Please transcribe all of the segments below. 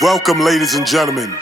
Welcome, ladies and gentlemen, to All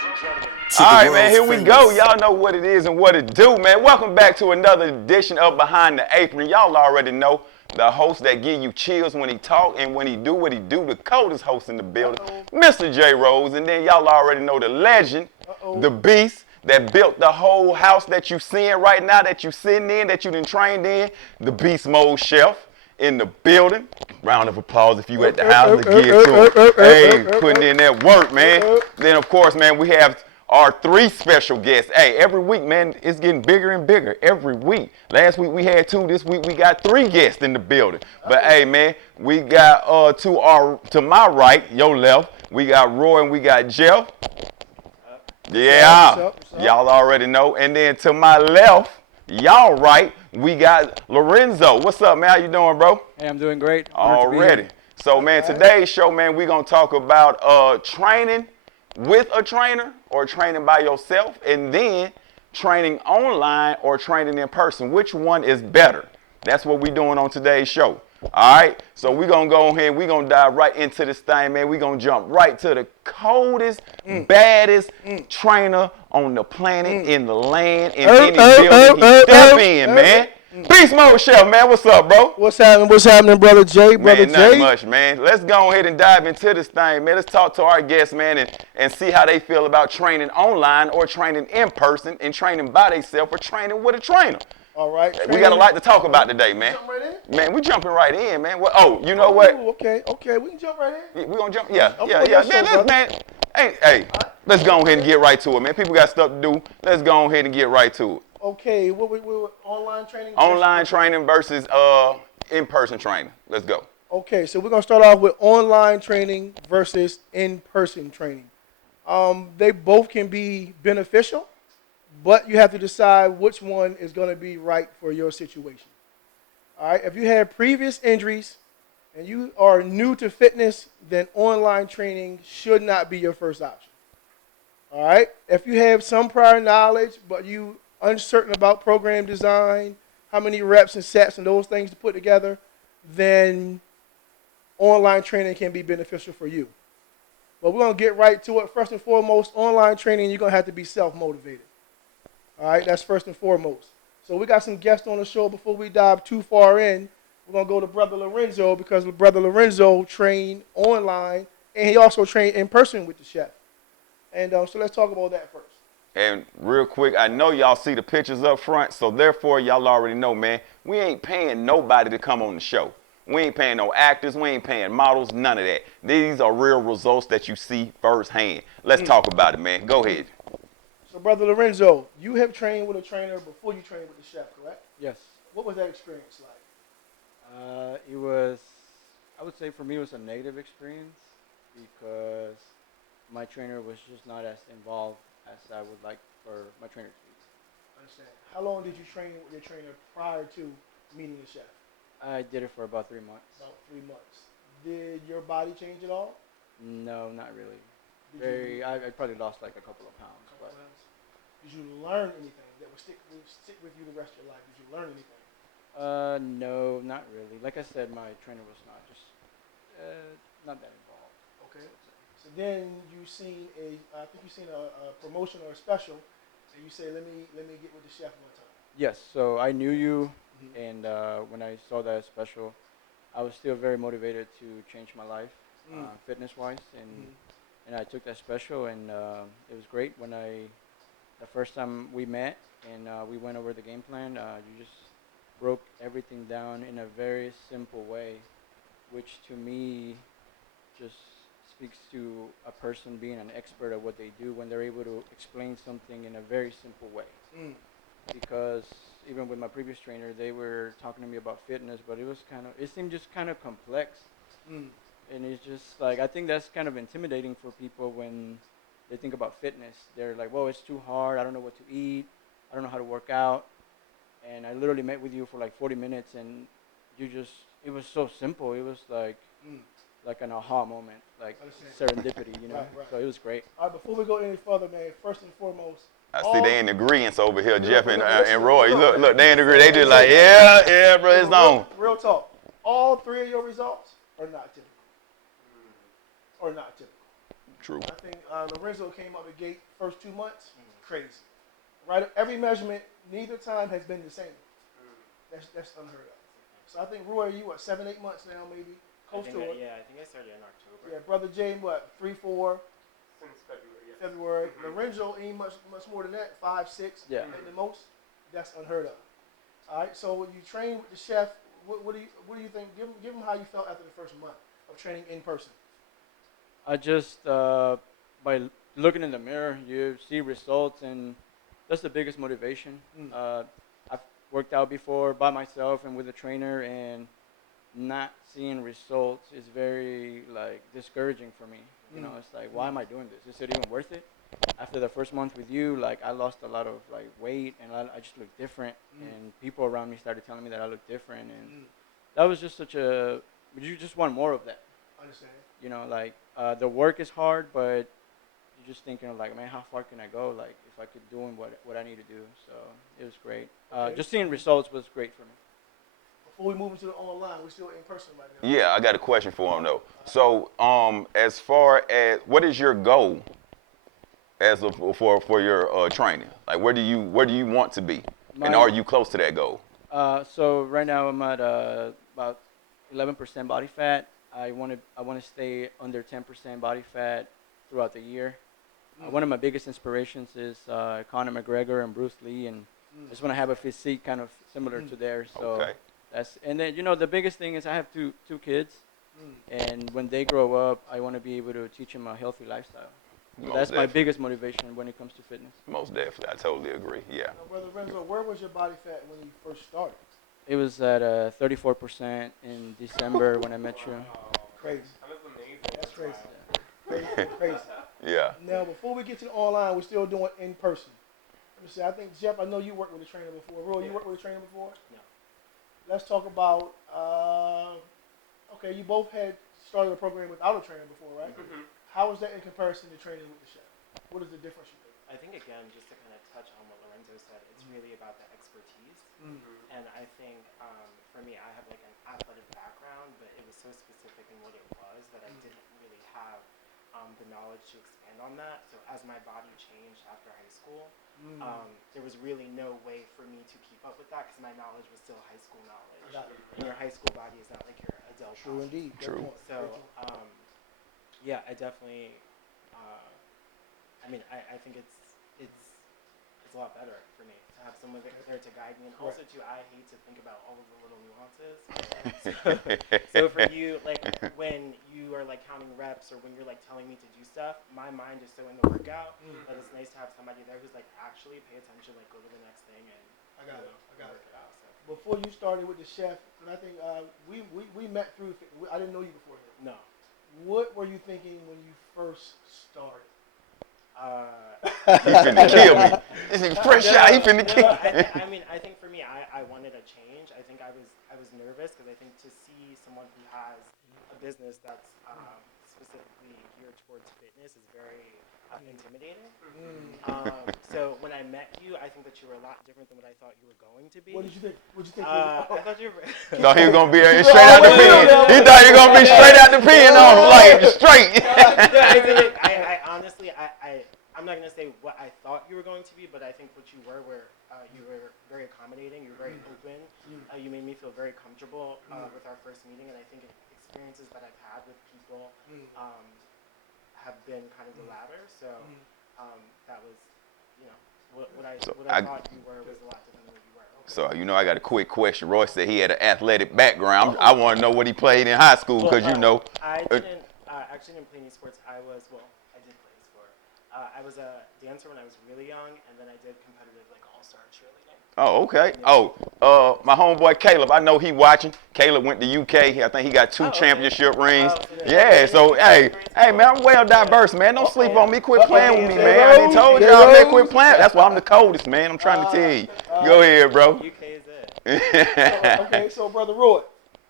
the right, man, world's here we famous. go. Y'all know what it is and what it do, man. Welcome back to another edition of Behind the Apron. Y'all already know the host that give you chills when he talk and when he do what he do, the coldest host in the building, Mr. J. Rose. And then y'all already know the legend, the beast that built the whole house that you seeing right now, that you sitting in, that you done trained in, the beast mode chef in the building. Round of applause if you at the house to get to it. Hey, putting in that work, man. Then, of course, man, we have our three special guests. Hey, every week, man, it's getting bigger and bigger every week. Last week we had two. This week we got three guests in the building. But hey, man, we got to my right, your left, we got Roy and we got Jeff. Yeah, What's up? y'all already know. And then to my left, y'all right, we got Lorenzo. What's up, man? How you doing, bro? Hey, I'm doing great. Already. So, man, today's show, man, we're going to talk about training with a trainer or training by yourself, and then training online or training in person. Which one is better? That's what we're doing on today's show. All right? So we're going to go ahead, we're going to dive right into this thing, man. We're going to jump right to the coldest, baddest trainer on the planet, in the land, in any building he step in, man. Beast Mode Chef, man. What's up, bro? What's happening, brother Jay? Brother Man, not Jay. much, man. Let's go ahead and dive into this thing, man. Let's talk to our guests, man, and see how they feel about training online or training in person and training by themselves or training with a trainer. All right. We got a lot to talk about today, man. Jump right in? Man, we jumping right in, man. Oh, you know what? Ooh, okay. We can jump right in. We gonna jump? Yeah. I'm Man, with that show, brother. man. Hey, let's go ahead and get right to it, man. People got stuff to do. Let's go ahead and get right to it. Okay, what we online training? Online training versus in-person training. Let's go. Okay, so we're gonna start off with online training versus in-person training. They both can be beneficial, but you have to decide which one is gonna be right for your situation. All right, if you have previous injuries and you are new to fitness, then online training should not be your first option. All right, if you have some prior knowledge, but you uncertain about program design, how many reps and sets and those things to put together, then online training can be beneficial for you. But we're going to get right to it. First and foremost, online training, you're going to have to be self-motivated. All right, that's first and foremost. So we got some guests on the show. Before we dive too far in, we're going to go to Brother Lorenzo because Brother Lorenzo trained online, and he also trained in person with the chef. And so let's talk about that first. And real quick, I know y'all see the pictures up front, so therefore y'all already know, man, we ain't paying nobody to come on the show. We ain't paying no actors, we ain't paying models, none of that. These are real results that you see firsthand. Let's talk about it, man. Go ahead. So, Brother Lorenzo, you have trained with a trainer before you trained with the chef, correct? Yes. What was that experience like? It was, I would say for me, it was a negative experience because my trainer was just not as involved as I would like for my trainer to be. Understand. How long did you train with your trainer prior to meeting the chef? I did it for about 3 months. About 3 months. Did your body change at all? No, not really. Did I probably lost like a couple of pounds. But Did you learn anything that would stick with you the rest of your life? Did you learn anything? no, not really. Like I said, my trainer was not just not that involved. Okay. So then I think you seen a promotion or a special, and you say, let me get with the chef one time. Yes. So I knew you, and when I saw that special, I was still very motivated to change my life, fitness-wise, and I took that special, and it was great when the first time we met and we went over the game plan. You just broke everything down in a very simple way, which to me just speaks to a person being an expert at what they do when they're able to explain something in a very simple way. Because even with my previous trainer, they were talking to me about fitness, but it seemed just kind of complex. And it's just like, I think that's kind of intimidating for people when they think about fitness. They're like, whoa, it's too hard. I don't know what to eat. I don't know how to work out. And I literally met with you for like 40 minutes, and it was so simple. It was like an aha moment, like serendipity, you know. Right. So it was great. All right, before we go any further, man, first and foremost, I see they in agreement over here, Jeff and Roy. Look, they in agreement. They just like, yeah, bro, it's on. Real talk. All three of your results are not typical. Or not typical. True. I think Lorenzo came out the gate first 2 months, crazy. Right, every measurement, neither time has been the same. That's unheard of. So I think Roy, you what 7, 8 months now, maybe close to it. Yeah, I think I started in October. Yeah, brother Jay, what 3, 4. Since February. Yes. February. Lorenzo ain't much more than that, 5, 6 Yeah. at the most. That's unheard of. All right. So when you train with the chef, what do you think? Give him how you felt after the first month of training in person. I just by looking in the mirror, you see results, and that's the biggest motivation. I've worked out before by myself and with a trainer, and not seeing results is very like discouraging for me. You know, it's like, why am I doing this? Is it even worth it? After the first month with you, like I lost a lot of like weight, and I just looked different, and people around me started telling me that I look different, and that was just such a. You just want more of that. Understand? You know, like the work is hard, but you're just thinking of like, man, how far can I go? Like if I could doing what I need to do. So it was great. Okay. Just seeing results was great for me. Before we move into the online, we're still in person right now. Yeah, I got a question for him though. So, as far as what is your goal as of, for your training? Like, where do you want to be, and are you close to that goal? So right now I'm at about 11% body fat. I want to stay under 10% body fat throughout the year. One of my biggest inspirations is Conor McGregor and Bruce Lee, and I just want to have a physique kind of similar to theirs. So Okay. and then the biggest thing is I have two kids, and when they grow up, I want to be able to teach them a healthy lifestyle. So that's my biggest motivation when it comes to fitness. Most definitely, I totally agree. Yeah. Now, Brother Renzo, where was your body fat when you first started? It was at 34% in December when I met you. Crazy. That was amazing. That's crazy. Crazy. Yeah. Now, before we get to the online, we're still doing in person. Let me see. I think Jeff, I know you worked with a trainer before. Roy, you worked with a trainer before? No. Let's talk about. Okay, you both had started a program without a trainer before, right? How is that in comparison to training with the chef? What is the difference you think? I think again, just to kind of touch on what Lorenzo said, it's really about the expertise. And I think for me, I have like an athletic background, but it was so specific in what it was that I didn't really have the knowledge to expand on that. So as my body changed after high school, there was really no way for me to keep up with that because my knowledge was still high school knowledge. And your high school body is not like your adult True body. indeed. True. So, yeah, I definitely. I mean, I think it's a lot better for me to have someone there to guide me, and also too, I hate to think about all of the little nuances. So for you, like when you are like counting reps or when you're like telling me to do stuff, my mind is so in the workout that it's nice to have somebody there who's like actually pay attention, like go to the next thing and I got it. work it out. So. Before you started with the chef, and I think we met through. I didn't know you before then. No. What were you thinking when you first started? He finna kill me. This is fresh out. He finna kill me. I mean, I think for me, I wanted a change. I think I was nervous because I think to see someone who has a business that's specifically geared towards fitness is very intimidating. So when I met you, I think that you were a lot different than what I thought you were going to be. What did you think? What did you think? I thought you were. Thought he was gonna be straight out the pen. He thought he was gonna be straight out the pen on him, like straight. No, I didn't. I honestly, I'm not gonna say what I thought you were going to be, but I think what you were you were very accommodating. You were very open. You made me feel very comfortable with our first meeting, and I think experiences that I've had with people have been kind of the latter. So that was, what I thought you were was a lot different than what you were. So, I got a quick question. Roy said he had an athletic background. I want to know what he played in high school because I didn't actually didn't play any sports. I did play a sport. I was a dancer when I was really young, and then I did competitive like all-star cheerleading. Oh, okay. Oh, my homeboy Caleb, I know he watching. Caleb went to UK. I think he got 2 championship rings. Yeah, so, hey, man, I'm well diverse, man. Don't sleep on me. Quit playing with me, man. I done told y'all, man, quit playing. That's why I'm the coldest, man. I'm trying to tell you. Go ahead, bro. UK is it. Okay, so Brother Roy,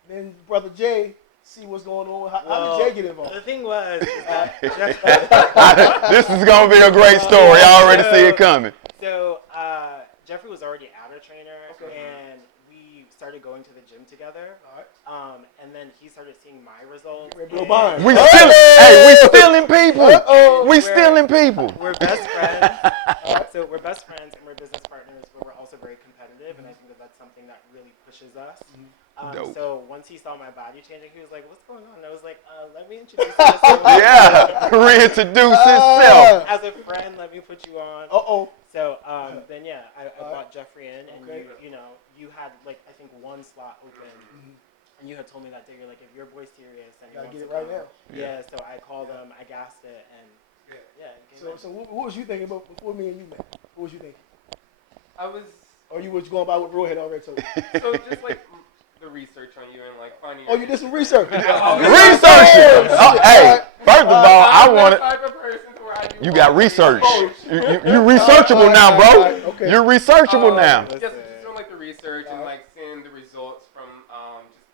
then Brother Jay, see what's going on. How did Jay get involved? The thing was, This is going to be a great story. I already see it coming. So, Jeffrey was already at a trainer, and we started going to the gym together. All right. And then he started seeing my results. We We stealing people. people. We're best friends. So we're best friends and we're business partners, but we're also very competitive, and I think that that's something that really pushes us. Dope. So once he saw my body changing, he was like, "What's going on?" And I was like, "Let me introduce you to someone." Yeah, reintroduce himself. As a friend, let me put you on. So then yeah, I brought Jeffrey in, and you had like I think one slot open. And you had told me that day, you're like, if your boy's serious and Gotta he get wants it to right come. now. Yeah, so I called him, I gassed it, and So what was you thinking about before me and you met? What was you thinking? I was Or you was going by what Roy had already told you? so just like the research on you and like finding. Oh, you did some research. Researching. Hey, first of all, I want it. Type of person to where I do You got research. research. You researchable now, bro. Okay. You're researchable now. Yes, just doing like the research and like seeing the results from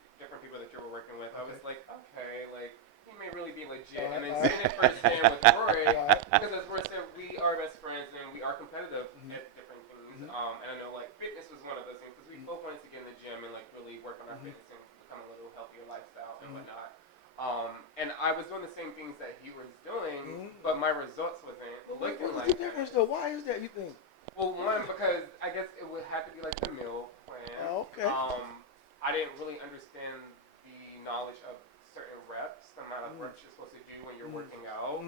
just different people that you were working with. I was like, okay, like he may really be legit. And then seeing it firsthand with Roy, because as Roy said, we are best friends and we are competitive at different things. And I know like fitness was one of those things because we both wanted to get in the gym and like really work on our fitness and become a little healthier lifestyle and whatnot. And I was doing the same things that he was doing, but my results wasn't looking What's like the difference that. though? Why is that, you think? Well, one, because I guess it would have to be like the meal plan. Okay. I didn't really understand the knowledge of certain reps, the amount of reps you're supposed to do when you're working out.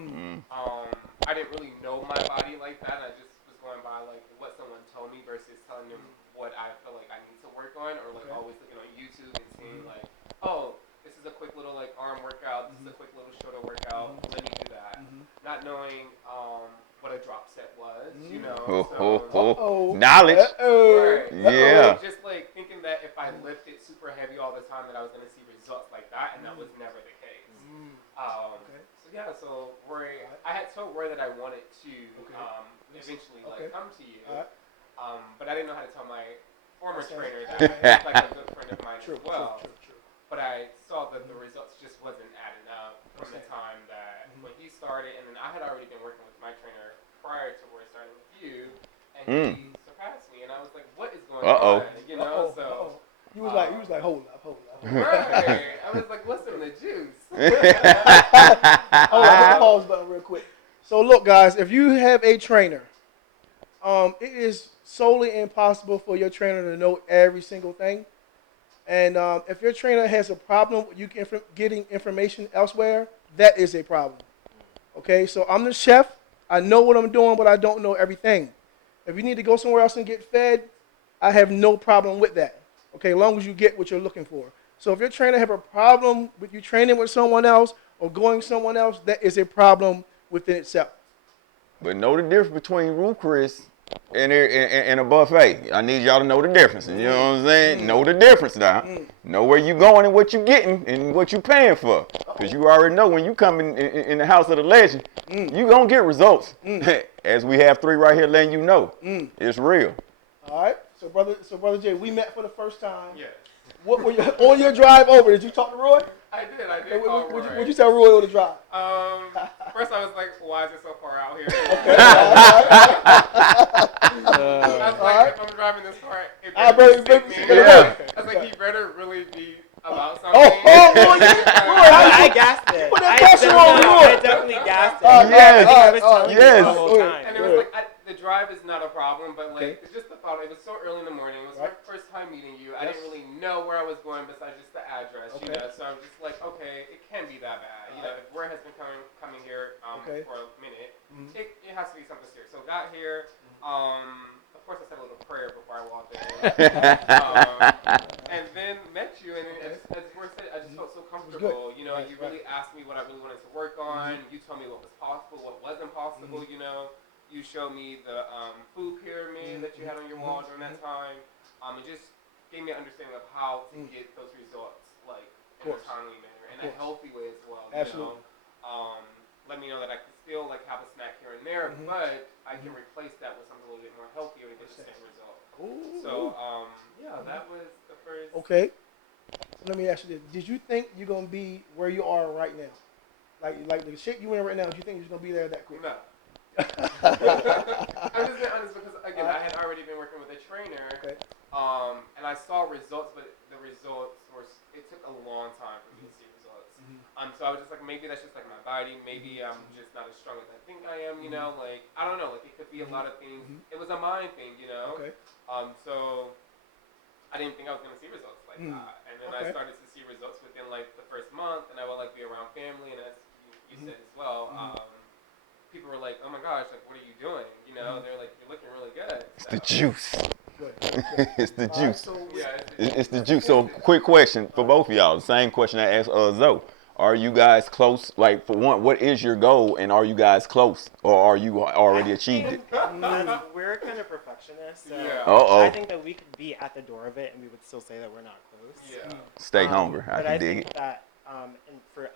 I didn't really know my body like that. I just was going by like what someone told me versus telling them what I feel like I need to work on, or like always looking on YouTube and seeing like, oh, this is a quick little like arm workout. This is a quick little shoulder workout. Let me do that. Not knowing what a drop set was, you know. Knowledge. Right. Yeah. So just like thinking that if I lifted super heavy all the time, that I was gonna see results like that, and that was never the case. So yeah, so Roy, I had told Roy that I wanted to eventually like come to you, but I didn't know how to tell my former trainer that he's like a good friend of mine as well. But I saw that the results just wasn't adding up from the time that when he started, and then I had already been working with my trainer prior to Roy starting with you, and he surpassed me, and I was like, what is going on? You know, so. You was like, hold up. Right. I was like, what's in the juice? Hold on, pause button real quick. So look, guys, if you have a trainer, it is solely impossible for your trainer to know every single thing. And if your trainer has a problem with you getting information elsewhere, that is a problem. Okay, so I'm the chef. I know what I'm doing, but I don't know everything. If you need to go somewhere else and get fed, I have no problem with that. Okay, as long as you get what you're looking for. So if your trainer have a problem with you training with someone else or going someone else, that is a problem within itself. But know the difference between Ruth Chris and a buffet. I need y'all to know the difference. You know what I'm saying? Know the difference now. Know where you going and what you getting and what you paying for. Because you already know when you come in the house of the legend, you going to get results. As we have 3 right here letting you know. It's real. All right. So brother Jay, we met for the first time. Yes. What were on your drive over? Did you talk to Roy? I did call Roy. What'd you tell Roy on the drive? First I was like, why is it so far out here? I was like, if I'm driving this car, it better be me. Yeah. I was like, he better really be about something. Roy, I gassed it. Put that pressure on I Roy. definitely gassed it. Yes. I was telling you Yes. the whole time. And it was like, the drive is not a problem, but like, it's just the thought. It was so early in the morning. It was my first time meeting you. I didn't really know where I was going besides just the address, you know. So I was just like, okay, it can't be that bad. You know, if Roy has been coming here for a minute, it has to be something serious. So got here. Of course, I said a little prayer before I walked in. And then met you, and as Roy said, I just felt so comfortable. You know, you really asked me what I really wanted to work on. You told me what was possible, what wasn't possible. You know. You showed me the food pyramid that you had on your wall during that time. It just gave me an understanding of how to get those results, like in a timely manner, in a healthy way as well. Absolutely. You know? Let me know that I can still like have a snack here and there, but I can replace that with something a little bit more healthier to get the same result. So yeah, that was the first. Okay. So let me ask you this: did you think you're gonna be where you are right now? Like the shape you in right now? Do you think you're gonna be there that quick? No. I'm just being honest because again, I had already been working with a trainer, and I saw results, but the results it took a long time for me to see results. So I was just like, maybe that's just like my body. Maybe I'm just not as strong as I think I am. You know, like I don't know. Like it could be a lot of things. It was a mind thing, you know. Okay. So I didn't think I was gonna see results like that, and then I started to see results within like the first month, and I would like be around family, and as you said as well. People were like, "Oh my gosh, like what are you doing?" You know, they're like, "You're looking really good." It's the juice. It's the All right, juice. so It's the juice. So, quick question for both of y'all. The same question I asked Zoe. Are you guys close? Like, for one, what is your goal, and are you guys close, or are you already achieved it? We're kind of perfectionists, so Uh-oh. I think that we could be at the door of it, and we would still say that we're not close. Yeah. Stay hungry. I But can I dig think it. that, and for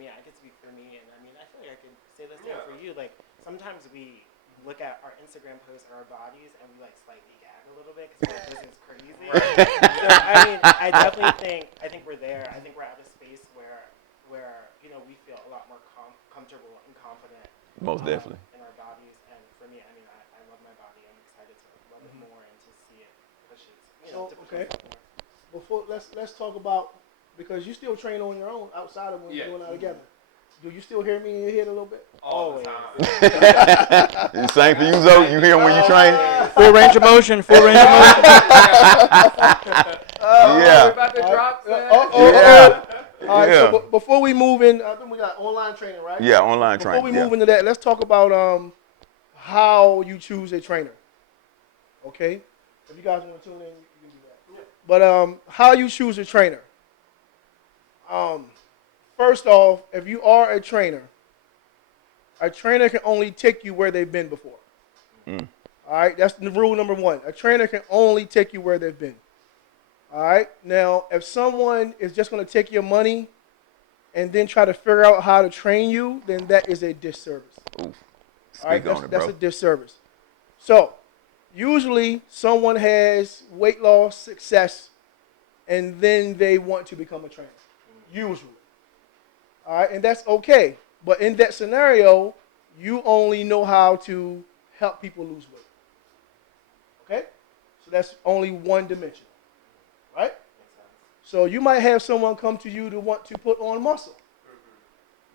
me, I can speak for me, and I mean, I feel like I could say the same for you. Like sometimes we look at our Instagram posts or our bodies, and we like slightly gag a little bit because we're like, this is crazy. So I mean, I think we're there. I think we're at a space where you know we feel a lot more comfortable and confident. Most definitely. In our bodies, and for me, I mean, I love my body. I'm excited to love it more and to see it push it. You know, to push it more. before let's talk about, because you still train on your own outside of when you're doing that together. Do you still hear me in your head a little bit? Always. The same for you, Zoe. You hear when you train? Full range of motion. Full range of motion. Yeah. We're about to drop Yeah. All right. Yeah. So before we move in, I think we got online training, right? Yeah, online Before training. we Yeah. move into that, let's talk about how you choose a trainer. Okay. If you guys want to tune in, you can do that. But how you choose a trainer. First off, if you are a trainer can only take you where they've been before. All right, that's the rule number one. A trainer can only take you where they've been. All right, now if someone is just going to take your money and then try to figure out how to train you, then that is a disservice. Oof. All right, Speak on it, bro. that's a disservice. So, usually someone has weight loss success and then they want to become a trainer. Usually. All right, and that's okay. But in that scenario, you only know how to help people lose weight. Okay? So that's only one dimension. Right? So you might have someone come to you to want to put on muscle.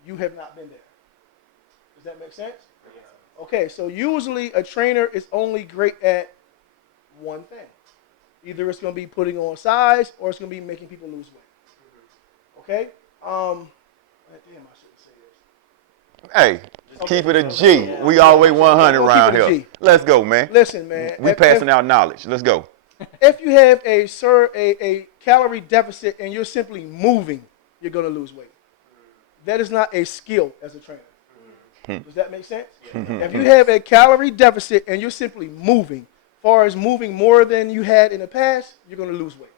You have not been there. Does that make sense? Okay, so usually a trainer is only great at one thing. Either it's going to be putting on size or it's going to be making people lose weight. Okay? Damn, I shouldn't say this. Hey, keep it a G. We always 100 around Keep it a here. G. Let's go, man. Listen, man. We passing out knowledge. Let's go. If you have a calorie deficit and you're simply moving, you're going to lose weight. That is not a skill as a trainer. Does that make sense? If you have a calorie deficit and you're simply moving, as far as moving more than you had in the past, you're going to lose weight.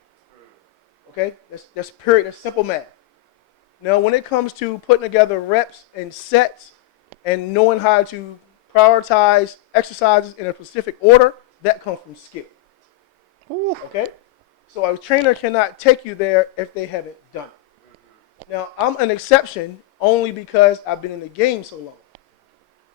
Okay? That's period. That's simple math. Now, when it comes to putting together reps and sets and knowing how to prioritize exercises in a specific order, that comes from skill. Okay? So a trainer cannot take you there if they haven't done it. Now, I'm an exception only because I've been in the game so long.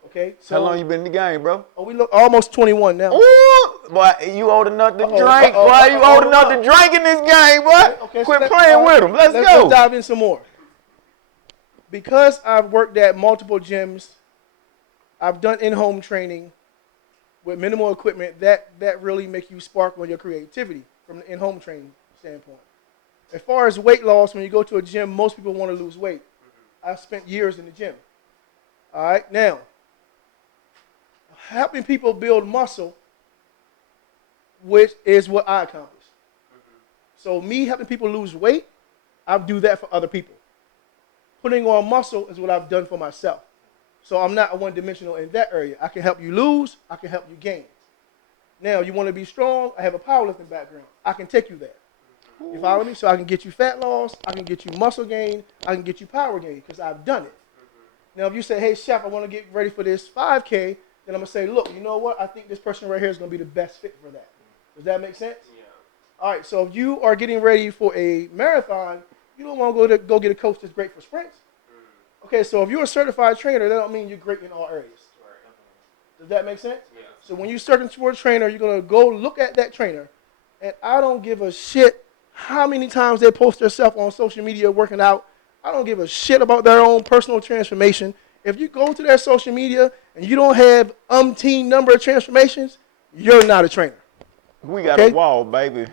Okay? So, How long you been in the game, bro? Oh, we look almost 21 now. Ooh, boy, you old enough to drink. Boy, you old enough to drink in this game, boy. Okay, Quit so playing with them. Let's go. Let's dive in some more. Because I've worked at multiple gyms, I've done in-home training with minimal equipment, that really makes you spark on your creativity from the in-home training standpoint. As far as weight loss, when you go to a gym, most people want to lose weight. I've spent years in the gym. All right, now, helping people build muscle, which is what I accomplish. So me helping people lose weight, I do that for other people. Putting on muscle is what I've done for myself. So I'm not one-dimensional in that area. I can help you lose. I can help you gain. Now, you want to be strong? I have a powerlifting background. I can take you there. You follow me? So I can get you fat loss. I can get you muscle gain. I can get you power gain because I've done it. Now, if you say, hey, Chef, I want to get ready for this 5K, then I'm going to say, look, you know what? I think this person right here is going to be the best fit for that. Does that make sense? Yeah. All right, so if you are getting ready for a marathon, you don't want to go get a coach that's great for sprints. Okay, so if you're a certified trainer, that don't mean you're great in all areas. Does that make sense? Yeah. So when you're searching for a trainer, you're going to go look at that trainer, and I don't give a shit how many times they post themselves on social media working out. I don't give a shit about their own personal transformation. If you go to their social media and you don't have umpteen number of transformations, you're not a trainer. We got Okay? a wall, baby.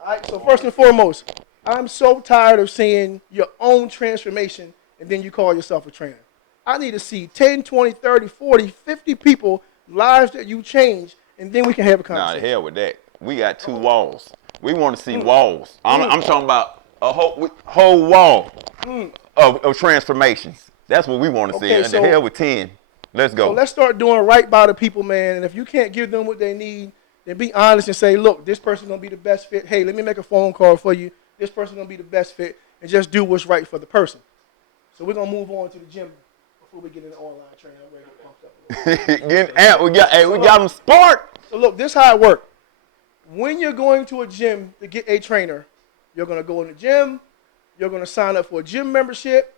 All right, so first and foremost, I'm so tired of seeing your own transformation and then you call yourself a trainer. I need to see 10, 20, 30, 40, 50 people, lives that you change, and then we can have a Nah, the conversation. hell with that. We got 2 walls. We want to see walls. I'm talking about a whole wall of transformations. That's what we want to see. Okay, And so- the hell with 10. Let's go. So let's start doing right by the people, man. And if you can't give them what they need, then be honest and say, look, this person's going to be the best fit. Hey, let me make a phone call for you. This person's going to be the best fit. And just do what's right for the person. So we're going to move on to the gym before we get into online training. I'm ready to get pumped up a little bit. Getting out. We got them sparked. So look, this is how it works. When you're going to a gym to get a trainer, you're going to go in the gym. You're going to sign up for a gym membership.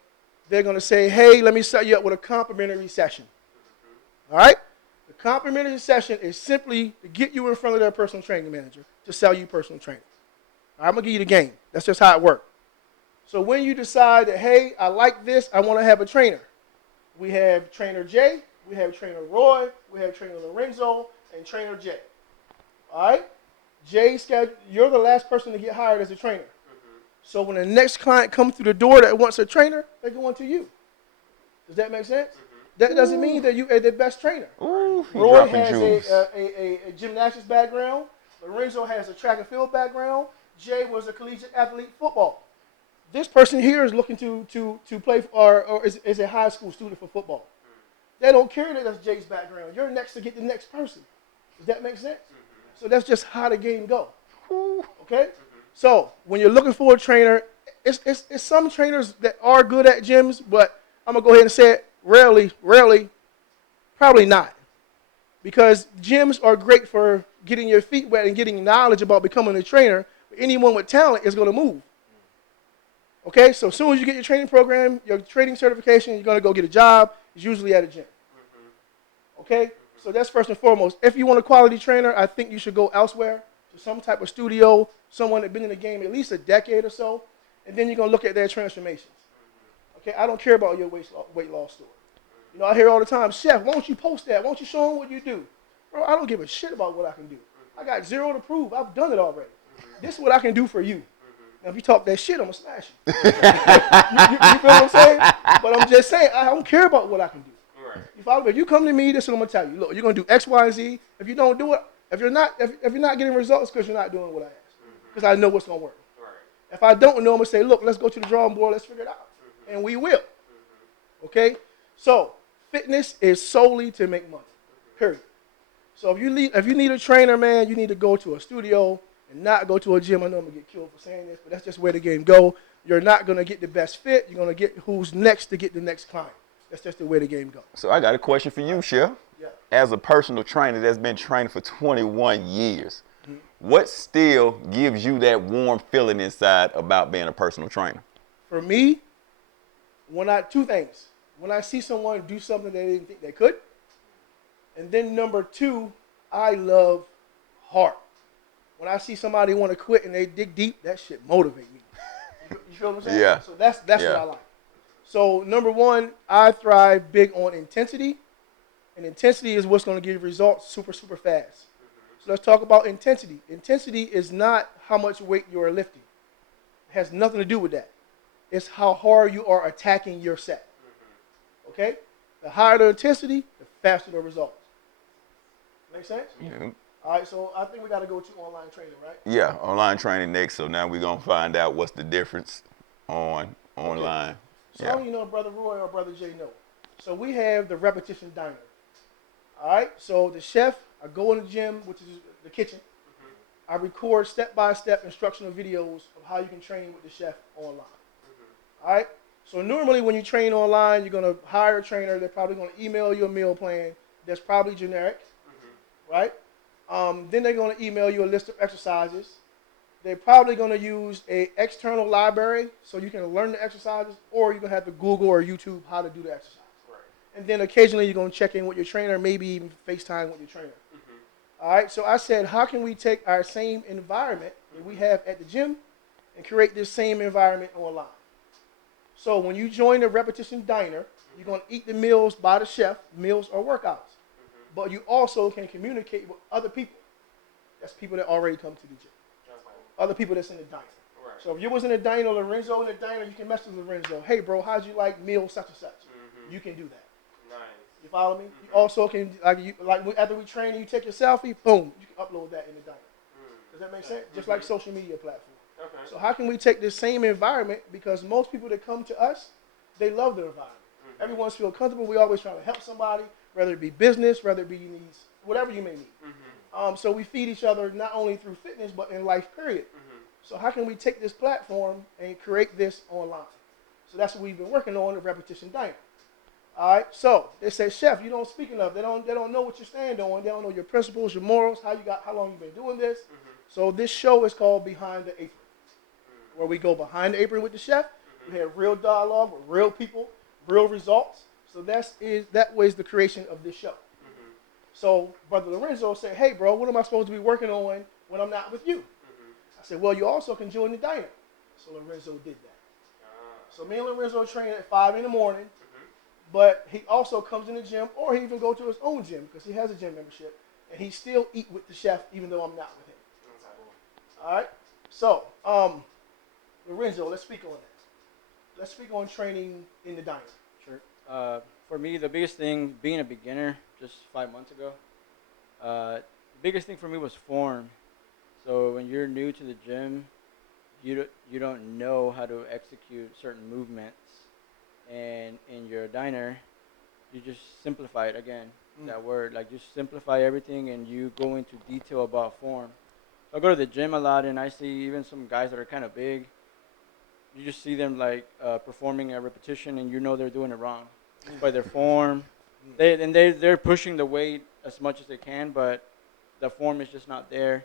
They're going to say, hey, let me set you up with a complimentary session. All right? The complimentary session is simply to get you in front of their personal training manager to sell you personal training. I'm going to give you the game. That's just how it works. So when you decide that, hey, I like this, I want to have a trainer. We have trainer Jay, we have trainer Roy, we have trainer Lorenzo, and trainer Jay. All right? Jay, you're the last person to get hired as a trainer. So when the next client comes through the door that wants a trainer, they're going to you. Does that make sense? That doesn't mean that you are the best trainer. Ooh, he Roy dropping has jewels. a gymnastics background. Lorenzo has a track and field background. Jay was a collegiate athlete football. This person here is looking to play or is a high school student for football. They don't care that that's Jay's background. You're next to get the next person. Does that make sense? So that's just how the game goes. Okay? So when you're looking for a trainer, it's some trainers that are good at gyms, but I'm going to go ahead and say it, rarely, probably not. Because gyms are great for getting your feet wet and getting knowledge about becoming a trainer. Anyone with talent is going to move. Okay, so as soon as you get your training program, your training certification, you're going to go get a job. It's usually at a gym. Okay, so that's first and foremost. If you want a quality trainer, I think you should go elsewhere to some type of studio, someone that's been in the game at least a decade or so, and then you're going to look at their transformations. Okay, I don't care about your weight loss story. You know, I hear all the time, Chef, why don't you post that? Why don't you show them what you do? Bro, I don't give a shit about what I can do. I got 0 to prove. I've done it already. This is what I can do for you. Now, if you talk that shit, I'm going to smash you. You feel what I'm saying? But I'm just saying, I don't care about what I can do. Right. If you come to me, this is what I'm going to tell you. Look, you're going to do X, Y, and Z. If you don't do it, if you're not getting results, because you're not doing what I asked. Because I know what's going to work. Right. If I don't know, I'm going to say, look, let's go to the drawing board. Let's figure it out. And we will. Okay? So, fitness is solely to make money. Period. So if you need a trainer, man, you need to go to a studio and not go to a gym. I know I'm going to get killed for saying this, but that's just where the game go. You're not going to get the best fit. You're going to get who's next to get the next client. That's just the way the game goes. So I got a question for you, Chef. Yeah. As a personal trainer that's been training for 21 years, what still gives you that warm feeling inside about being a personal trainer? For me, two things. When I see someone do something they didn't think they could, and then number 2, I love heart. When I see somebody want to quit and they dig deep, that shit motivate me. You feel what I'm saying? Yeah. So that's what I like. So number 1, I thrive big on intensity, and intensity is what's going to give you results super, super fast. So let's talk about intensity. Intensity is not how much weight you are lifting. It has nothing to do with that. It's how hard you are attacking your set. Okay? The higher the intensity, the faster the results. Make sense? Yeah. All right, so I think we got to go to online training, right? Yeah, online training next. So now we're going to find out what's the difference on online. So I don't even know if Brother Roy or Brother Jay know. So we have the repetition diner. All right, so the chef, I go in the gym, which is the kitchen. I record step-by-step instructional videos of how you can train with the chef online. All right, so normally when you train online, you're going to hire a trainer. They're probably going to email you a meal plan that's probably generic, right? Then they're going to email you a list of exercises. They're probably going to use an external library so you can learn the exercises, or you're going to have to Google or YouTube how to do the exercise. Right. And then occasionally you're going to check in with your trainer, maybe even FaceTime with your trainer. All right, so I said, how can we take our same environment that we have at the gym and create this same environment online? So when you join the repetition diner, you're going to eat the meals by the chef, meals or workouts. But you also can communicate with other people. That's people that already come to the gym. Other people that's in the diner. Right. So if you was in the diner, Lorenzo in the diner, you can message Lorenzo. Hey, bro, how'd you like meal such and such? You can do that. Nice. You follow me? You also can, after we train and you take your selfie, boom, you can upload that in the diner. Does that make sense? Just like social media platform. Okay. So how can we take this same environment, because most people that come to us, they love the environment. Everyone feels comfortable. We always try to help somebody, whether it be business, whether it be needs, whatever you may need. So we feed each other not only through fitness, but in life, period. So how can we take this platform and create this online? So that's what we've been working on, the repetition diner. All right. So they say, chef, you don't speak enough. They don't know what you stand on. They don't know your principles, your morals, how long you've been doing this. So this show is called Behind the Apron, where we go behind the apron with the chef. We have real dialogue with real people, real results. So that way is the creation of this show. So Brother Lorenzo said, hey, bro, what am I supposed to be working on when I'm not with you? I said, well, you also can join the diner. So Lorenzo did that. So me and Lorenzo train at 5 in the morning, but he also comes in the gym, or he even go to his own gym because he has a gym membership, and he still eat with the chef even though I'm not with him. All right? So, Lorenzo, let's speak on that. Let's speak on training in the diner. Sure. For me, the biggest thing, being a beginner just 5 months ago, the biggest thing for me was form. So when you're new to the gym, you don't know how to execute certain movements. And in your diner, you just simplify it again, that word. Like, just simplify everything, and you go into detail about form. I go to the gym a lot, and I see even some guys that are kind of big. You just see them like performing a repetition, and you know they're doing it wrong by their form. They're pushing the weight as much as they can, but the form is just not there.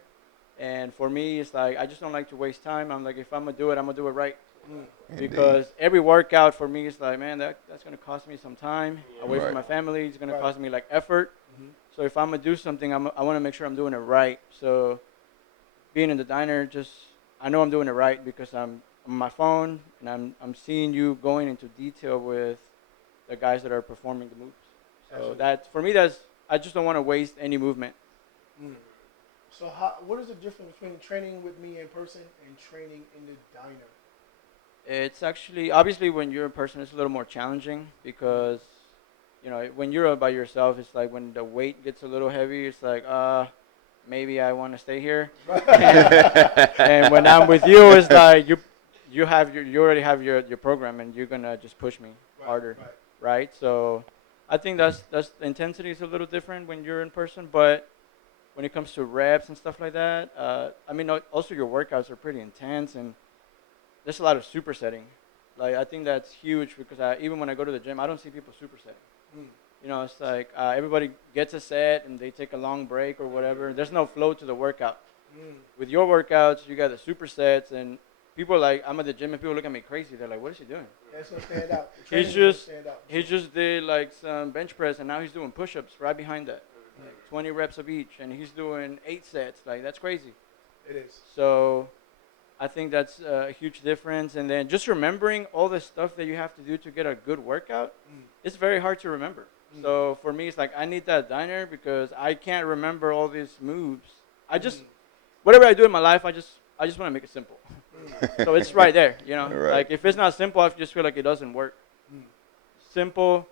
And for me, it's like I just don't like to waste time. I'm like, if I'm gonna do it, I'm gonna do it right. Because every workout for me is like, man, that's gonna cost me some time away from my family. It's gonna cost me like effort. So if I'm gonna do something, I want to make sure I'm doing it right. So being in the diner, I know I'm doing it right because I'm on my phone and I'm seeing you going into detail with the guys that are performing the moves. So for me, I just don't want to waste any movement. So what is the difference between training with me in person and training in the diner? It's actually, obviously, when you're in person, it's a little more challenging because, when you're by yourself, it's like when the weight gets a little heavy, it's like, maybe I want to stay here. And when I'm with you, it's like you already have your program, and you're gonna just push me harder, right? So I think that's the intensity is a little different when you're in person, but when it comes to reps and stuff like that, also your workouts are pretty intense, and there's a lot of supersetting. Like, I think that's huge because even when I go to the gym, I don't see people supersetting. It's like everybody gets a set and they take a long break or whatever. There's no flow to the workout. With your workouts, you got the supersets, and people are like, I'm at the gym and people look at me crazy. They're like, what is he doing? That's going to stand out. He just did like some bench press, and now he's doing push-ups right behind that. Like 20 reps of each, and he's doing 8 sets. Like, that's crazy. It is. So I think that's a huge difference. And then just remembering all the stuff that you have to do to get a good workout, it's very hard to remember. So for me, it's like I need that diner because I can't remember all these moves. Whatever I do in my life, I just want to make it simple. So it's right there, Right. Like, if it's not simple, I just feel like it doesn't work. Simple,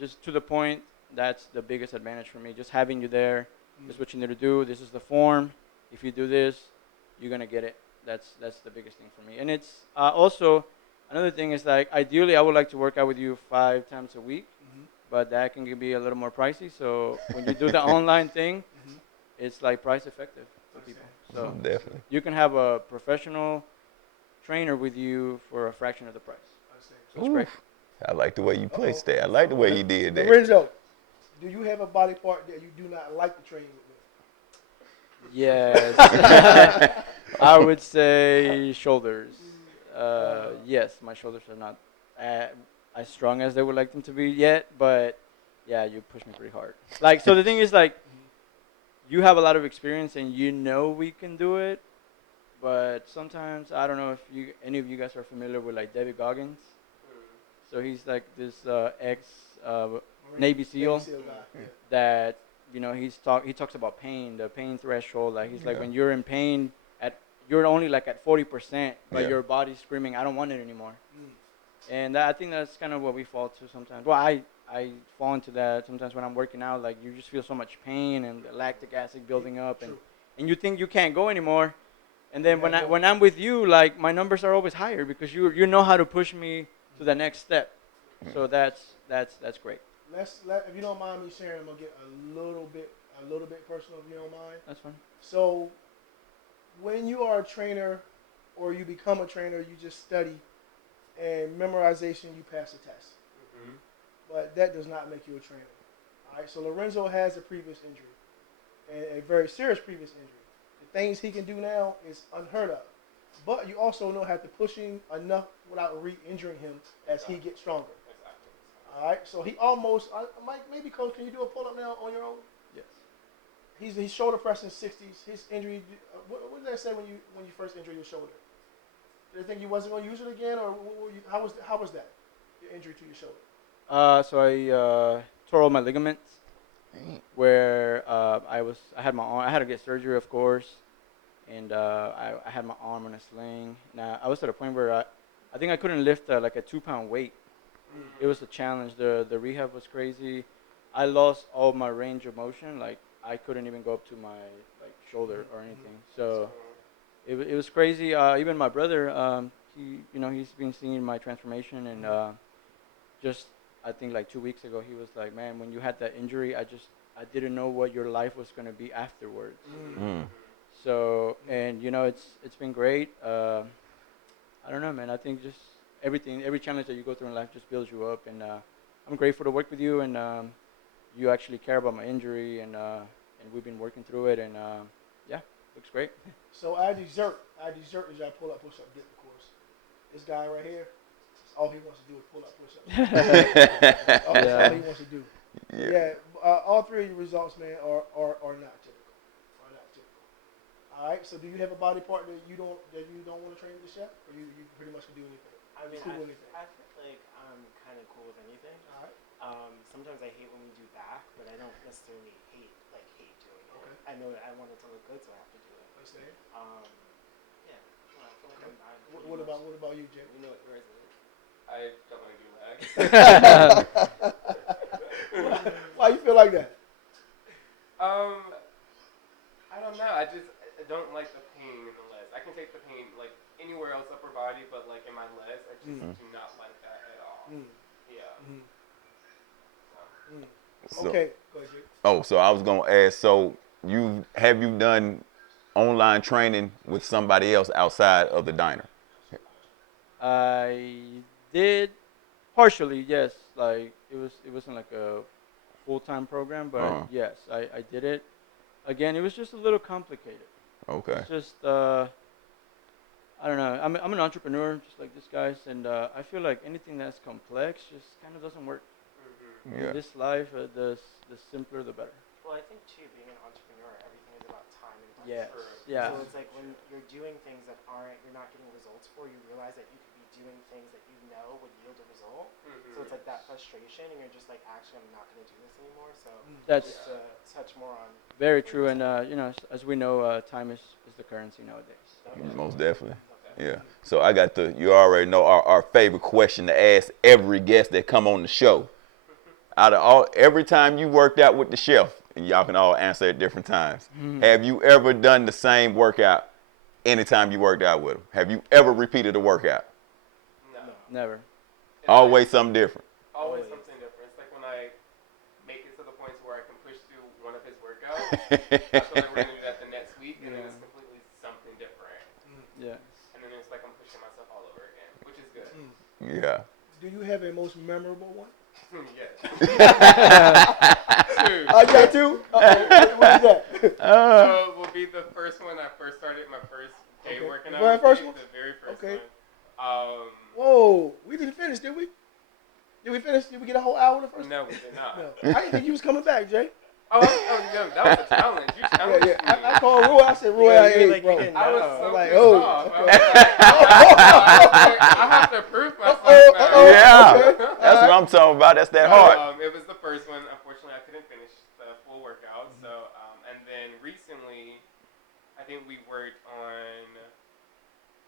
just to the point. That's the biggest advantage for me. Just having you there. This is what you need to do. This is the form. If you do this, you're gonna get it. That's the biggest thing for me. And it's also another thing is, like, ideally I would like to work out with you 5 times a week, but that can be a little more pricey. So when you do the online thing, it's like price effective for people. So Definitely. you can have a professional trainer with you for a fraction of the price. That's great. I like the way you placed that. I like the way you did that. Lorenzo, do you have a body part that you do not like to train with me? Yes. I would say shoulders. Yes, my shoulders are not as strong as they would like them to be yet, but yeah, you push me pretty hard. Like, so the thing is, like, you have a lot of experience and we can do it, but sometimes, I don't know if any of you guys are familiar with, like, David Goggins. So he's like this ex Navy SEAL Navy SEAL guy. Yeah. that he talks about pain, the pain threshold. Like he's like Yeah. when you're in pain you're only like at 40%, but Yeah. your body's screaming, I don't want it anymore. Mm. And I think that's kind of what we fall to sometimes. Well, I fall into that sometimes when I'm working out. Like you just feel so much pain and the lactic acid building up, True. and you think you can't go anymore. And then Yeah, no. when I'm with you, like my numbers are always higher because you know how to push me to the next step. So that's great. If you don't mind me sharing, I'm gonna get a little bit personal if you don't mind. That's fine. So, when you are a trainer, or you become a trainer, you just study, and memorization, you pass the test. Mm-hmm. But that does not make you a trainer. All right. So Lorenzo has a previous injury, and a very serious previous injury. The things he can do now is unheard of. But you also know how to push him enough without re-injuring him as he gets stronger. Exactly. All right. So he almost, Mike, maybe coach, can you do a pull-up now on your own? Yes. He's shoulder pressing 60s. His injury. What did they say when you first injured your shoulder? Did they think you wasn't going to use it again, or how was that? Your injury to your shoulder. So I tore all my ligaments where I had my arm. I had to get surgery, of course, and I had my arm on a sling. Now I was at a point where I think I couldn't lift like a 2-pound weight. It was a challenge. The rehab was crazy. I lost all my range of motion. Like I couldn't even go up to my shoulder or anything. So it was crazy. Even my brother, he's been seeing my transformation, and just I think like 2 weeks ago, he was like, "Man, when you had that injury, I didn't know what your life was gonna be afterwards." Mm. So, and it's been great. I don't know, man. I think just every challenge that you go through in life just builds you up, and I'm grateful to work with you, and you actually care about my injury, and we've been working through it, and yeah, looks great. So I dessert is I pull up, push up, dip, of course. This guy right here, all he wants to do is pull up, push up. That's all he wants to do. Yeah. All three of your results, man, are not typical. All right. So do you have a body part that you don't want to train this yet, or you pretty much can do anything? I mean, Cool with anything. I feel like I'm kind of cool with anything. All right. Sometimes I hate when we do back, but I don't necessarily hate doing it. Okay. I know that I want it to look good, so I have to do it. Understand? Yeah. Well, I feel like I'm What about you, Jay? You know what yours is. I don't want to do that. Why you feel like that? I don't know. I don't like the pain in the legs. I can take the pain like anywhere else upper body, but like in my legs, I just do not like that at all. Yeah. So, Okay, go ahead, Jake. Oh, so I was gonna ask. So have you done online training with somebody else outside of the diner? I did partially, yes. Like it wasn't like a full-time program, but yes, I did it. Again, it was just a little complicated. Okay. It's just I don't know. I'm an entrepreneur, just like this guys, and I feel like anything that's complex just kind of doesn't work. Yeah. In this life, the simpler the better. Well, I think too, being an entrepreneur, everything is about time and money. Yes. Yeah. So it's like when you're doing things that you're not getting results for, you realize that you could be doing things that you know would yield a result. So it's like that frustration, and you're just like, actually, I'm not going to do this anymore. So That's just to touch more on. very true, and as we know, time is the currency nowadays. Most definitely. Yeah. So you already know our favorite question to ask every guest that come on the show. Every time you worked out with the chef, and y'all can all answer at different times. Have you ever done the same workout anytime you worked out with him? Have you ever repeated a workout? No. Never. Always something different. Always something different. It's like when I make it to the point where I can push through one of his workouts, I feel like we're going to do that the next week, and then it's completely something different. Yeah. And then it's like I'm pushing myself all over again, which is good. Yeah. Do you have a most memorable one? Yes. I got two. What is that? So it will be the first one I first started my first day working out. The very first one? The very first Okay. one. Whoa, we didn't finish, did we? Did we finish? Did we get a whole hour the first? No, we did not. No. I didn't think you was coming back, Jay. Yeah, that was a challenge. You challenged Yeah. me. I called Roy. I said, Roy, I you ate, like, bro. you didn't I was know. so like, pissed oh, off. okay. I was like, I have to prove myself now. Yeah, Okay. that's what I'm talking about. That's that hard. It was the first one. Unfortunately, I couldn't finish the full workout. So, and then recently, I think we worked on,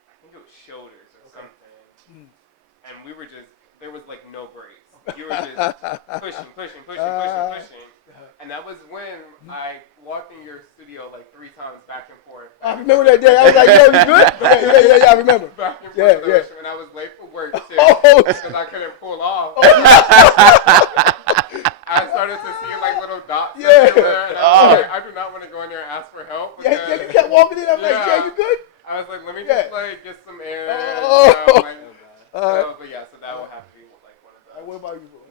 I think it was shoulders or something. And we were just, there was like no breaks. You were just pushing. And that was when I walked in your studio like 3 times back and forth. I remember that day. I was like, yo, you good? Yeah, I remember. Back and Yeah, forth. yeah. And I was late for work too. Oh. Because I couldn't pull off. I started to see like little dots everywhere. And I was like, I do not want to go in there and ask for help. Yeah, you kept walking in. I'm like, Jay, you good? I was like, let me just like get some air. But yeah, so that will have to be like one of those. What about you, bro?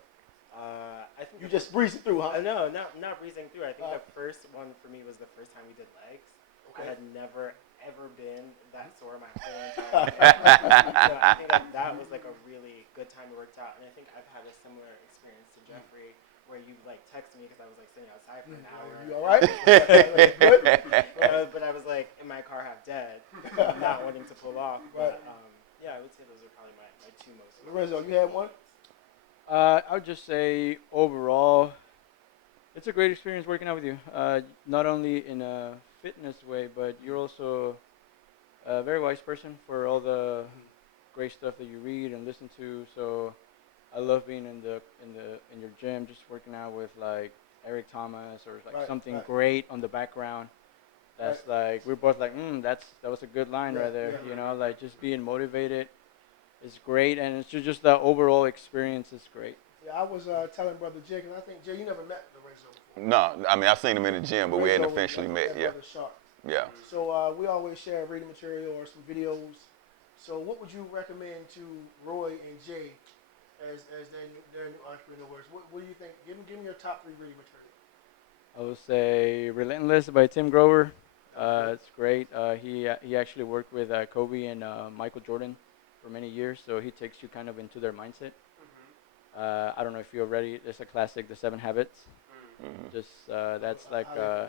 I think You just breezing through, huh? no, not breezing through. I think the first one for me was the first time we did legs. I had never ever been that sore my whole entire life. So I think that was like a really good time it worked out, and I think I've had a similar experience to Jeffrey, where you like texted me because I was like sitting outside for an hour. You all right? But I was like in my car half dead, not wanting to pull off. But yeah, I would say those are probably my 2 most. Lorenzo, you had one? I would just say overall, it's a great experience working out with you. Not only in a fitness way, but you're also a very wise person for all the great stuff that you read and listen to. So I love being in your gym, just working out with like Eric Thomas or like something great on the background. That's like we're both like, that was a good line right there. You know, like just being motivated is great, and it's just the overall experience is great. Yeah, I was telling Brother Jay, because I think, Jay, you never met Lorenzo before. No, I mean, I've seen him in the gym, but we hadn't officially met. Yeah. Yeah. So we always share reading material or some videos. So what would you recommend to Roy and Jay as their new entrepreneurs? What do you think? Give me your top 3 reading material. I would say Relentless by Tim Grover. It's great. He actually worked with Kobe and Michael Jordan for many years, so he takes you kind of into their mindset. I don't know if you already. There's a classic, The 7 Habits. Just that's like I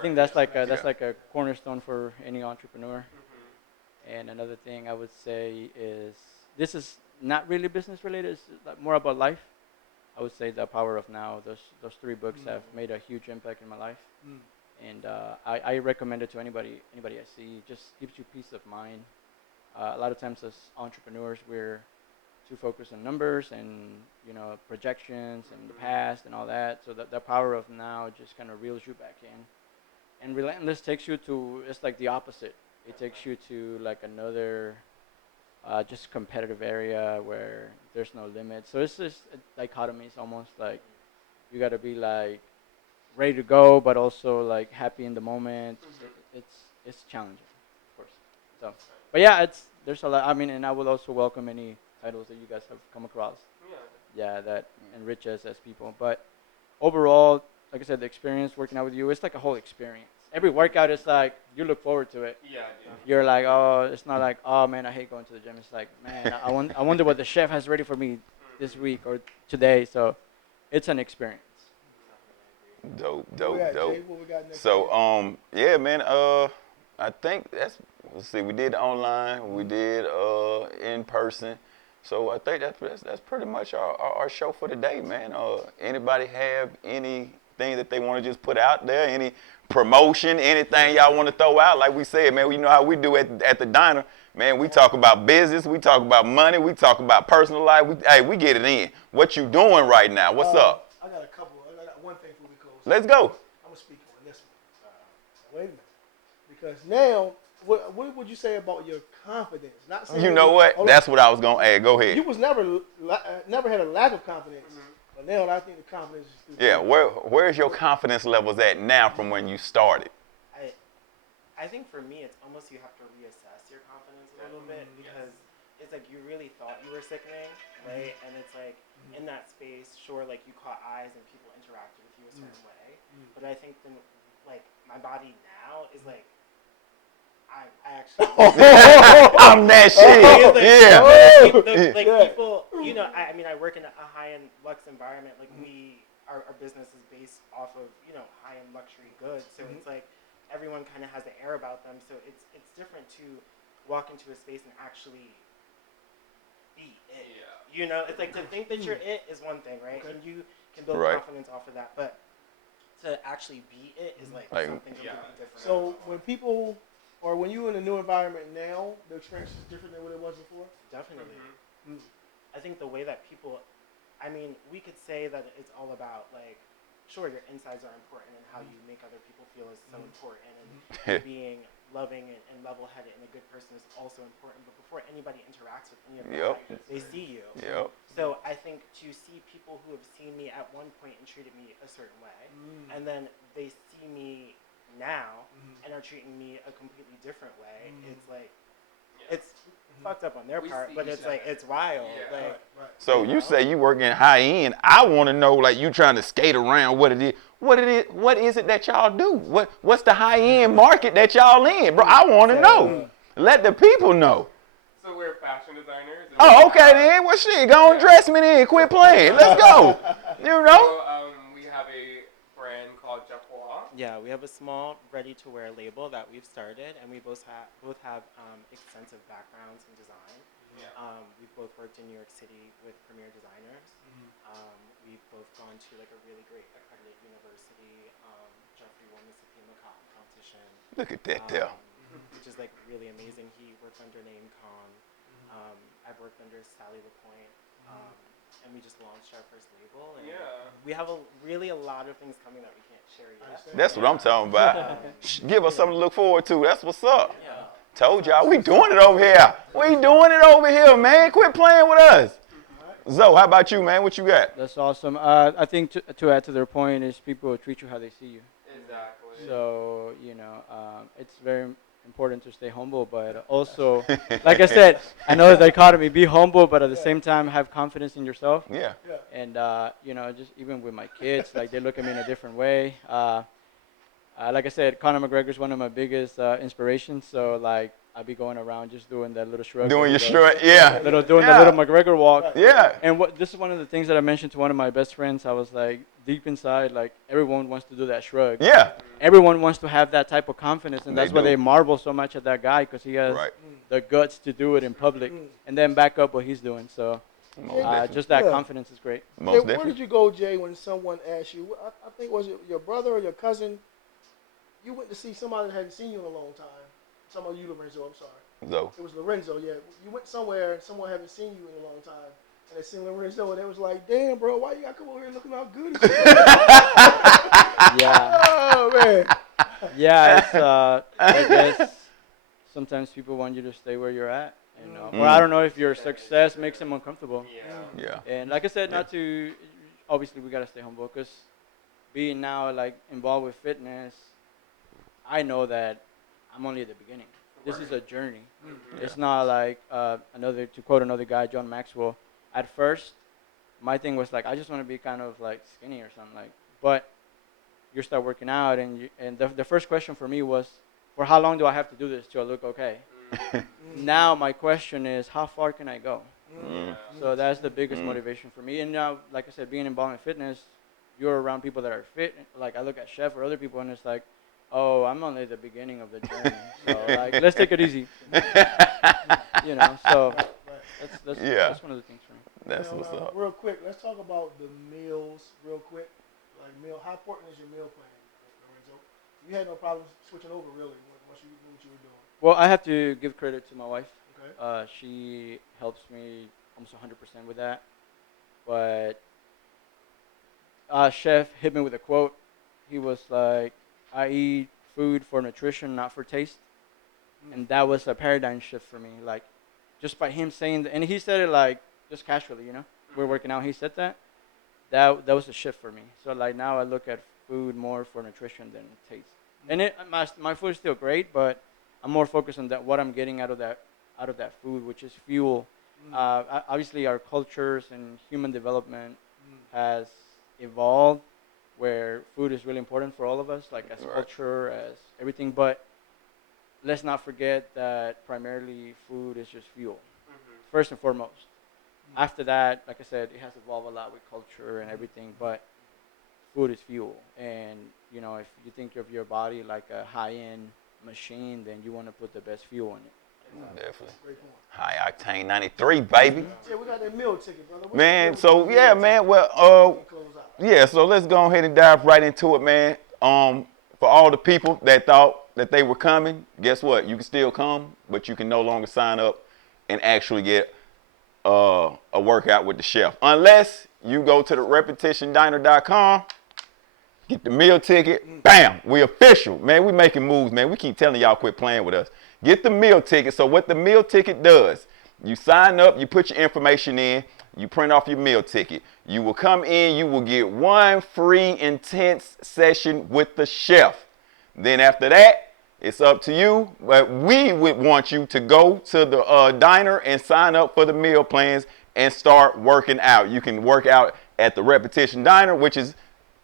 think that's like a cornerstone for any entrepreneur. And another thing I would say is this is not really business related. It's like more about life. I would say The Power of Now. Those 3 books have made a huge impact in my life, and I recommend it to anybody I see. It just gives you peace of mind. A lot of times as entrepreneurs, we're too focused on numbers and projections and the past and all that. So the Power of Now just kind of reels you back in. And Relentless takes you to, it's like the opposite. It takes you to like another just competitive area where there's no limit. So it's just a dichotomy. It's almost like you got to be like ready to go, but also like happy in the moment. It's challenging, of course. So, but yeah, there's a lot. I mean, and I would also welcome any titles that you guys have come across. Yeah, that enrich us as people. But overall, like I said, the experience working out with you, it's like a whole experience. Every workout is like, you look forward to it. Yeah. You're like, oh, it's not like, oh man, I hate going to the gym. It's like, man, I wonder what the chef has ready for me this week or today. So it's an experience. Dope. Jay, what we got next? So, yeah, man, I think let's see, we did online, we did in person. So I think that's pretty much our show for today, man. Anybody have anything that they want to just put out there? Any promotion, anything y'all want to throw out? Like we said, man, you know how we do at the diner. Man, we talk about business, we talk about money, we talk about personal life. We get it in. What you doing right now? What's up? I got a couple. I got one thing before we close. Let's go. I'm going to speak on this one. Wait a minute. Because now, what would you say about your confidence? Not saying You know what? That's what I was going to add. Go ahead. You was never had a lack of confidence. But now I think the confidence is through. Yeah, where's your confidence levels at now from when you started? I think for me, it's almost you have to reassess your confidence a little bit, because it's like you really thought you were sickening, right? And it's like in that space, sure, like you caught eyes and people interacted with you a certain way, but I think then, like my body now is like I actually I'm that shit. Like people, I mean, I work in a high-end luxe environment. Like we our business is based off of, you know, high-end luxury goods. So it's like everyone kind of has the air about them. So it's different to walk into a space and actually be it. Yeah. You know, it's like to think that you're it is one thing, right? And you can build Right. confidence off of that. But to actually be it is like Like, something completely different. So when people, or when you're in a new environment now, the experience is different than what it was before? Definitely. Mm. I think the way that people, I mean, we could say that it's all about like, sure, your insides are important and how you make other people feel is so important, and being loving and level-headed and a good person is also important. But before anybody interacts with any of that, they see you. Yep. So I think to see people who have seen me at one point and treated me a certain way, and then they see me now and are treating me a completely different way, it's like, it's fucked up on their We part, see but each it's like, other. it's wild. Yeah. Like, So you say you work in high end. I want to know, like, you trying to skate around what it is. What is it that y'all do? What's the high end market that y'all in, bro? I want to know. Let the people know. So we're fashion designers. and Oh, we okay have- then. Well, shit, go and dress me then. Quit playing. Let's go. You know. So we have a brand called Jaffa. yeah, we have a small ready-to-wear label that we've started, and we both have extensive backgrounds in design. Yeah. We've both worked in New York City with premier designers. We've both gone to like a really great accredited university. Jeffrey won the Supreme Cotton competition, Look at that there. which is like really amazing. He worked under NameCon. I've worked under Sally LaPointe. And we just launched our first label. And Yeah. we have really a lot of things coming that we can't share yet. That's what I'm talking about. Give us something to look forward to. That's what's up. Yeah. Told y'all, we doing it over here. We doing it over here, man. Quit playing with us. Zoe, how about you, man? What you got? That's awesome. I think to add to their point is people will treat you how they see you. Exactly. So, you know, it's very important to stay humble, but also, like I said, I know the dichotomy, be humble, but at the same time, have confidence in yourself. Yeah. And, you know, just even with my kids, like they look at me in a different way. Like I said, Conor McGregor is one of my biggest inspirations. So, like, I'll be going around just doing that little shrug. Doing your that he shrug, does. yeah. Doing Yeah. the little McGregor walk. Yeah. And this is one of the things that I mentioned to one of my best friends. I was like, deep inside, like, everyone wants to do that shrug. Yeah. Everyone wants to have that type of confidence, and They that's why do. they marvel so much at that guy, because he has Right. the guts to do it in public and then back up what he's doing. So Most definitely. just that Yeah. confidence is great. Jay, Most where definitely. did you go, Jay, when someone asked you, I think was it your brother or your cousin, you went to see somebody that hadn't seen you in a long time. Somebody you, Lorenzo, I'm sorry. Zoe. It was Lorenzo, yeah. You went somewhere and someone hadn't seen you in a long time. And they seen Lorenzo and they was like, damn, bro, why you got to come over here looking all good? and shit?" Yeah, Oh, man. yeah. It's I guess sometimes people want you to stay where you're at, and or I don't know if your success makes them uncomfortable. Yeah. Yeah. And like I said, not to obviously we gotta stay humble, because being now like involved with fitness, I know that I'm only at the beginning. This is a journey. It's not like to quote another guy, John Maxwell. At first, my thing was like I just want to be kind of like skinny or something like. But you start working out, and the first question for me was, for how long do I have to do this till I look okay? Now my question is, how far can I go? So that's the biggest motivation for me. And now, like I said, being involved in fitness, you're around people that are fit. Like I look at Chef or other people, and it's like, oh, I'm only at the beginning of the journey. So like, let's take it easy. You know, so that's one of the things for me. That's Now, what's up. real quick, let's talk about the meals real quick. Like how important is your meal plan, Lorenzo? You had no problem switching over really once you knew what you were doing. Well, I have to give credit to my wife. Okay. She helps me almost 100% with that. But Chef hit me with a quote. He was like, I eat food for nutrition, not for taste. And that was a paradigm shift for me. Like, just by him saying that, and he said it like, just casually, you know. We're working out, he said that. That was a shift for me. So like now I look at food more for nutrition than taste. And my food is still great, but I'm more focused on what I'm getting out of that food, which is fuel. Obviously, our cultures and human development has evolved, where food is really important for all of us, like as culture, as everything. But let's not forget that primarily food is just fuel, first and foremost. After that, like I said, it has evolved a lot with culture and everything. But food is fuel. And you know, if you think of your body like a high-end machine, then you want to put the best fuel in it. Definitely. High octane 93, baby. Yeah, we got that meal ticket, brother. What's Man, the deal so with the yeah, meal man. ticket? Well, Close out. yeah. So let's go ahead and dive right into it, man. For all the people that thought that they were coming, guess what? You can still come, but you can no longer sign up and actually get a workout with the chef, unless you go to the repetitiondiner.com. Get the meal ticket. Bam. We official. Man, we making moves, man. We keep telling y'all quit playing with us. Get the meal ticket. So what the meal ticket does, you sign up, you put your information in, you print off your meal ticket. You will come in, you will get one free intense session with the chef. Then after that, it's up to you. But we would want you to go to the diner and sign up for the meal plans and start working out. You can work out at the Repetition Diner, which is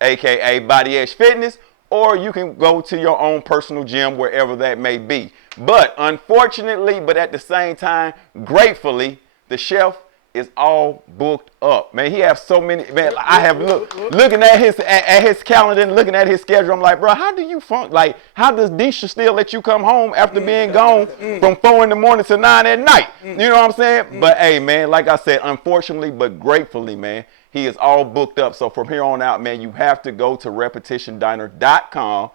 AKA Body Edge Fitness, or you can go to your own personal gym, wherever that may be. But unfortunately, but at the same time, gratefully, the chef is all booked up. Man, he has so many. Man, I have looking at his calendar and looking at his schedule. I'm like, bro, how do you funk? Like, how does Disha still let you come home after being gone from 4 in the morning to 9 at night? You know what I'm saying? But hey, man, like I said, unfortunately, but gratefully, man, he is all booked up. So from here on out, man, you have to go to repetitiondiner.com,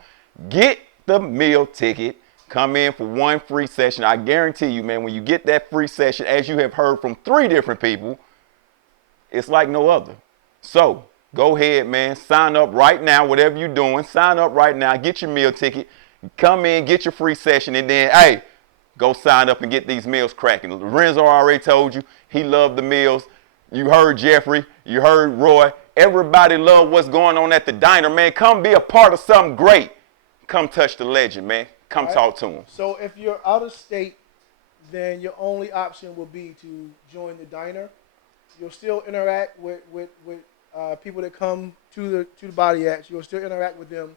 get the meal ticket, come in for one free session. I guarantee you, man, when you get that free session, as you have heard from 3 different people, it's like no other. So go ahead, man, sign up right now, whatever you're doing, sign up right now, get your meal ticket, come in, get your free session, and then, hey, go sign up and get these meals cracking. Lorenzo already told you he loved the meals. You heard Jeffrey, you heard Roy. Everybody love what's going on at the diner, man. Come be a part of something great. Come touch the legend, man. Come talk to him. So if you're out of state, then your only option will be to join the diner. You'll still interact with people that come to the Body Edge. You'll still interact with them.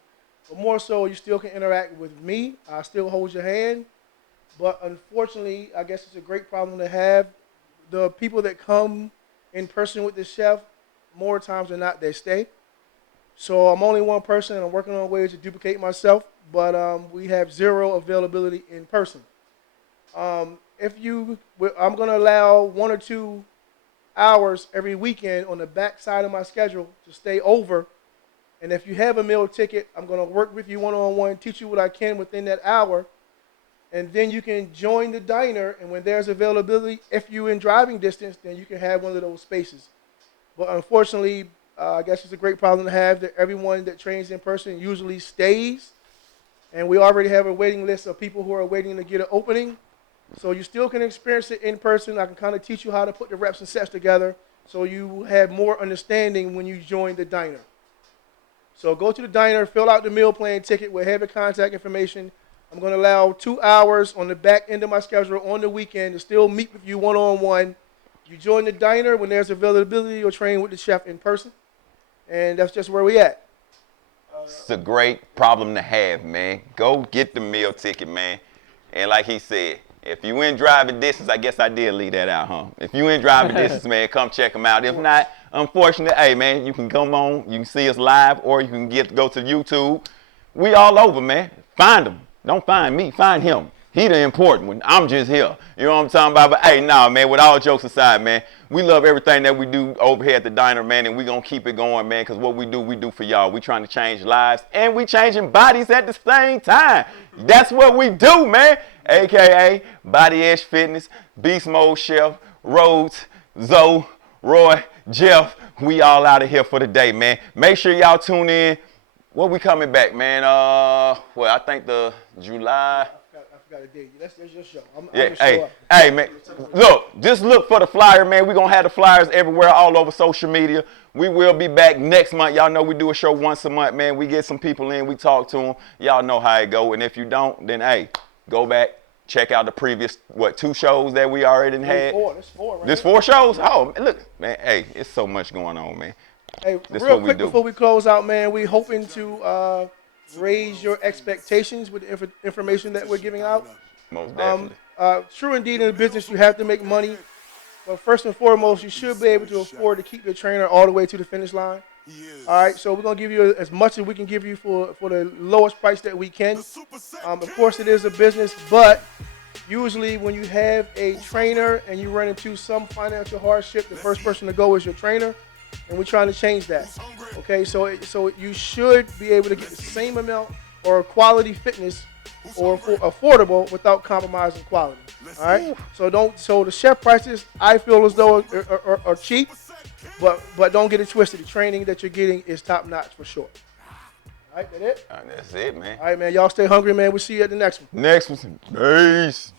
But more so, you still can interact with me. I still hold your hand. But unfortunately, I guess it's a great problem to have. The people that come in person with the chef, more times than not, they stay. So I'm only one person, and I'm working on ways to duplicate myself, but we have 0 availability in person. I'm going to allow 1 or 2 hours every weekend on the back side of my schedule to stay over. And if you have a meal ticket, I'm going to work with you one-on-one, teach you what I can within that hour. And then you can join the diner, and when there's availability, if you're in driving distance, then you can have one of those spaces. But unfortunately, I guess it's a great problem to have that everyone that trains in person usually stays. And we already have a waiting list of people who are waiting to get an opening. So you still can experience it in person. I can kind of teach you how to put the reps and sets together so you have more understanding when you join the diner. So go to the diner, fill out the meal plan ticket. We'll have your contact information. I'm going to allow 2 hours on the back end of my schedule on the weekend to still meet with you one-on-one. You join the diner when there's availability or train with the chef in person. And that's just where we at. It's a great problem to have, man. Go get the meal ticket, man. And like he said, if you in driving distance, I guess I did leave that out, huh? If you in driving distance, man, come check them out. If not, unfortunately, hey, man, you can come on, you can see us live, or you can go to YouTube. We all over, man. Find them. Don't find me, find him. He the important one. I'm just here. You know what I'm talking about? But hey, nah, man, with all jokes aside, man, we love everything that we do over here at the diner, man, and we going to keep it going, man, because what we do for y'all. We trying to change lives, and we changing bodies at the same time. That's what we do, man. AKA Body Edge Fitness, Beast Mode Chef, Rhodes, Zoe, Roy, Jeff. We all out of here for the day, man. Make sure y'all tune in. When we coming back, man? Well, I think the July. I forgot the date. That's your show. Hey, man. Look, just look for the flyer, man. We're going to have the flyers everywhere, all over social media. We will be back next month. Y'all know we do a show once a month, man. We get some people in. We talk to them. Y'all know how it go. And if you don't, then, hey, go back. Check out the previous, 2 shows that we already had. There's 4, right? There's 4 shows? Oh, look, man. Hey, it's so much going on, man. Hey, This real what we quick do. before we close out, man, we hoping to raise your expectations with the information that we're giving out. Most definitely. True indeed, in the business, you have to make money. But first and foremost, you should be able to afford to keep your trainer all the way to the finish line. He is. All right, so we're gonna give you as much as we can give you for the lowest price that we can. The Super Set Of course, it is a business, but usually when you have a trainer and you run into some financial hardship, the first person to go is your trainer, and we're trying to change that. Okay, so you should be able to get the same amount or quality fitness or affordable without compromising quality. All right, so the chef prices I feel as though are cheap, but don't get it twisted. The training that you're getting is top notch for sure. All right, that it? That's it, man. All right, man. Y'all stay hungry, man. We'll see you at the next one. Next one. Peace.